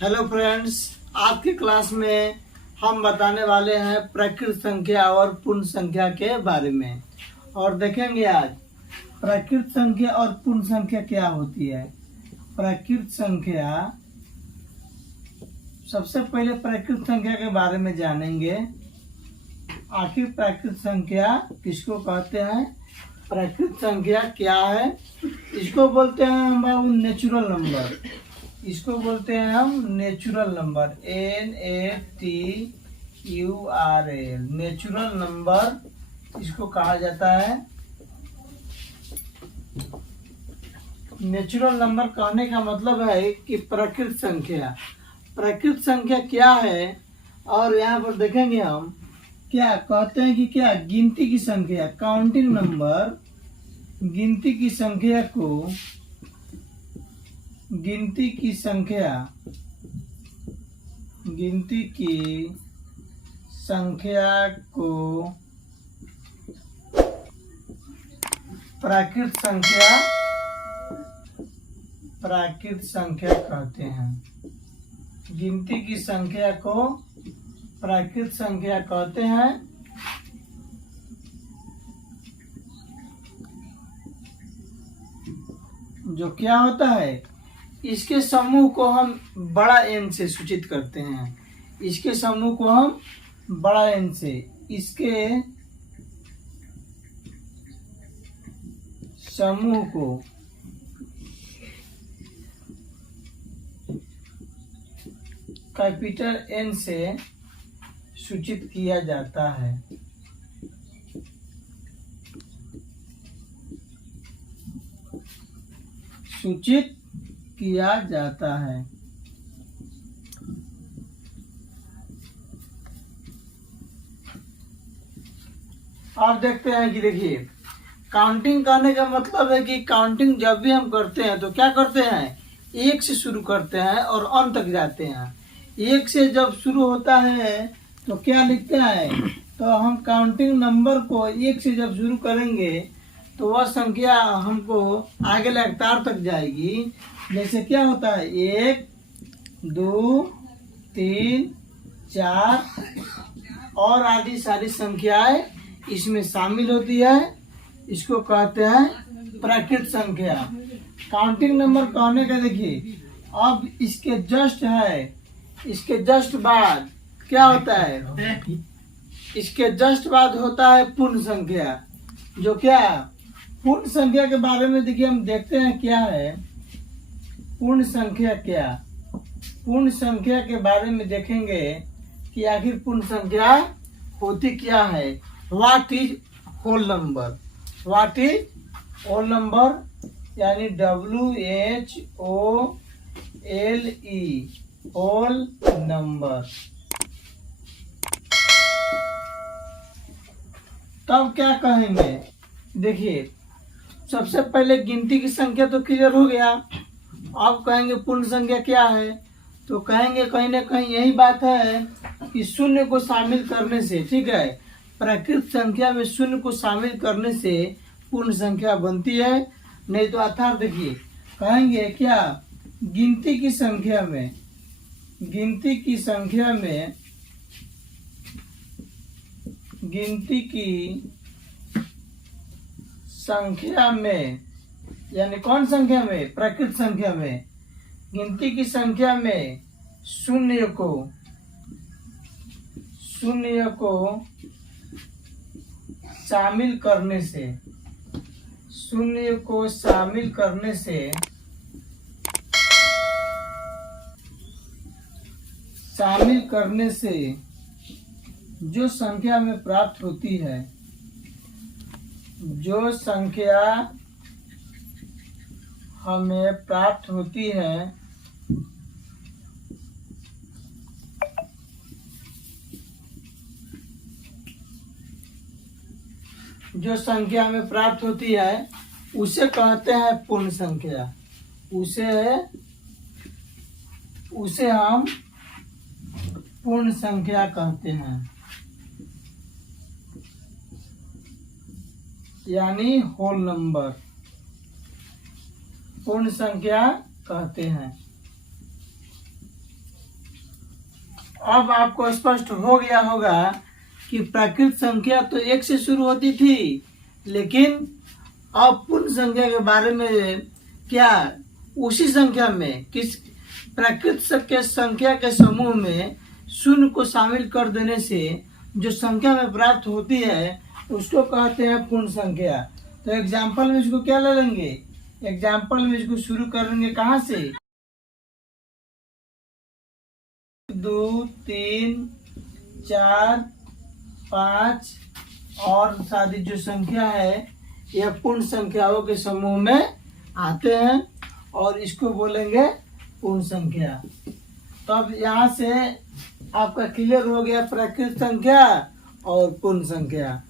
Hello friends, आज की class में हम बताने वाले हैं प्राकृत संख्या और पूर्ण संख्या के बारे में। और देखेंगे आज प्राकृत संख्या और पूर्ण संख्या क्या होती है। प्राकृत संख्या, सबसे पहले प्राकृत संख्या के बारे में जानेंगे। आखिर प्राकृत संख्या किसको कहते हैं, प्राकृत संख्या क्या है। इसको बोलते हैं हम नेचुरल नंबर। इसको बोलते हैं हम natural number, NATURL, natural number इसको कहा जाता है। नेचुरल नंबर कहने का मतलब है कि प्राकृत संख्या। प्राकृत संख्या क्या है, और यहाँ पर देखेंगे हम क्या कहते हैं कि क्या गिनती की संख्या, काउंटिंग नंबर, गिनती की संख्या को, गिनती की संख्या को प्राकृत संख्या कहते हैं। गिनती की संख्या को प्राकृत संख्या कहते हैं। जो क्या होता है, इसके समूह को हम बड़ा एन से सूचित करते हैं। इसके समूह को हम बड़ा एन से, इसके समूह को कैपिटल एन से सूचित किया जाता है। सूचित किया जाता है। अब देखते हैं कि देखिए, काउंटिंग करने का मतलब है कि काउंटिंग जब भी हम करते हैं तो क्या करते हैं, एक से शुरू करते हैं और अंत तक जाते हैं। एक से जब शुरू होता है तो क्या लिखते हैं, तो हम काउंटिंग नंबर को एक से जब शुरू करेंगे तो वह संख्या हमको आगे लगातार तक जाएगी। जैसे क्या होता है, 1, 2, 3, 4 और आदि सारी संख्याएं इसमें शामिल होती है। इसको कहते हैं प्राकृत संख्या। काउंटिंग नंबर कहने का देखिए, अब इसके जस्ट बाद क्या होता है, इसके जस्ट बाद होता है पूर्ण संख्या। जो क्या पूर्ण संख्या के बारे में देखिए, हम देखते हैं क्या है पूर्ण संख्या। क्या पूर्ण संख्या के बारे में देखेंगे कि आखिर पूर्ण संख्या होती क्या है। What is whole number, what is whole number, यानी WHOLE, होल नंबर। तब क्या कहेंगे, देखिए सबसे पहले गिनती की संख्या तो क्लियर हो गया। अब कहेंगे पूर्ण संख्या क्या है, तो कहेंगे कहीं ना कहीं यही बात है कि शून्य को शामिल करने से, ठीक है, प्राकृत संख्या में शून्य को शामिल करने से पूर्ण संख्या बनती है। नहीं तो अर्थात देखिए, कहेंगे क्या गिनती की संख्या में, गिनती की संख्या में, गिनती की संख्या में, यानी कौन संख्या में, प्राकृत संख्या में, गिनती की संख्या में शून्य को शामिल करने से, शून्य को शामिल करने से, शामिल करने से जो संख्या में प्राप्त होती है, जो संख्या हमें प्राप्त होती है, जो संख्या हमें प्राप्त होती है उसे कहते हैं पूर्ण संख्या। उसे हम पूर्ण संख्या कहते हैं, यानी होल नंबर। पूर्ण संख्या कहते हैं। अब आपको स्पष्ट हो गया होगा कि प्राकृत संख्या तो एक से शुरू होती थी, लेकिन अब पूर्ण संख्या के बारे में क्या उसी संख्या में किस प्राकृत के संख्या के समूह में शून्य को शामिल कर देने से जो संख्या में प्राप्त होती है उसको कहते हैं पूर्ण संख्या। तो एग्जाम्पल में इसको क्या ले लेंगे, एग्जाम्पल में इसको शुरू करेंगे कहाँ से, 2 3 4 5 और सारी जो संख्या है यह पूर्ण संख्याओं के समूह में आते हैं और इसको बोलेंगे पूर्ण संख्या। तो अब यहाँ से आपका क्लियर हो गया प्राकृत संख्या और पूर्ण संख्या।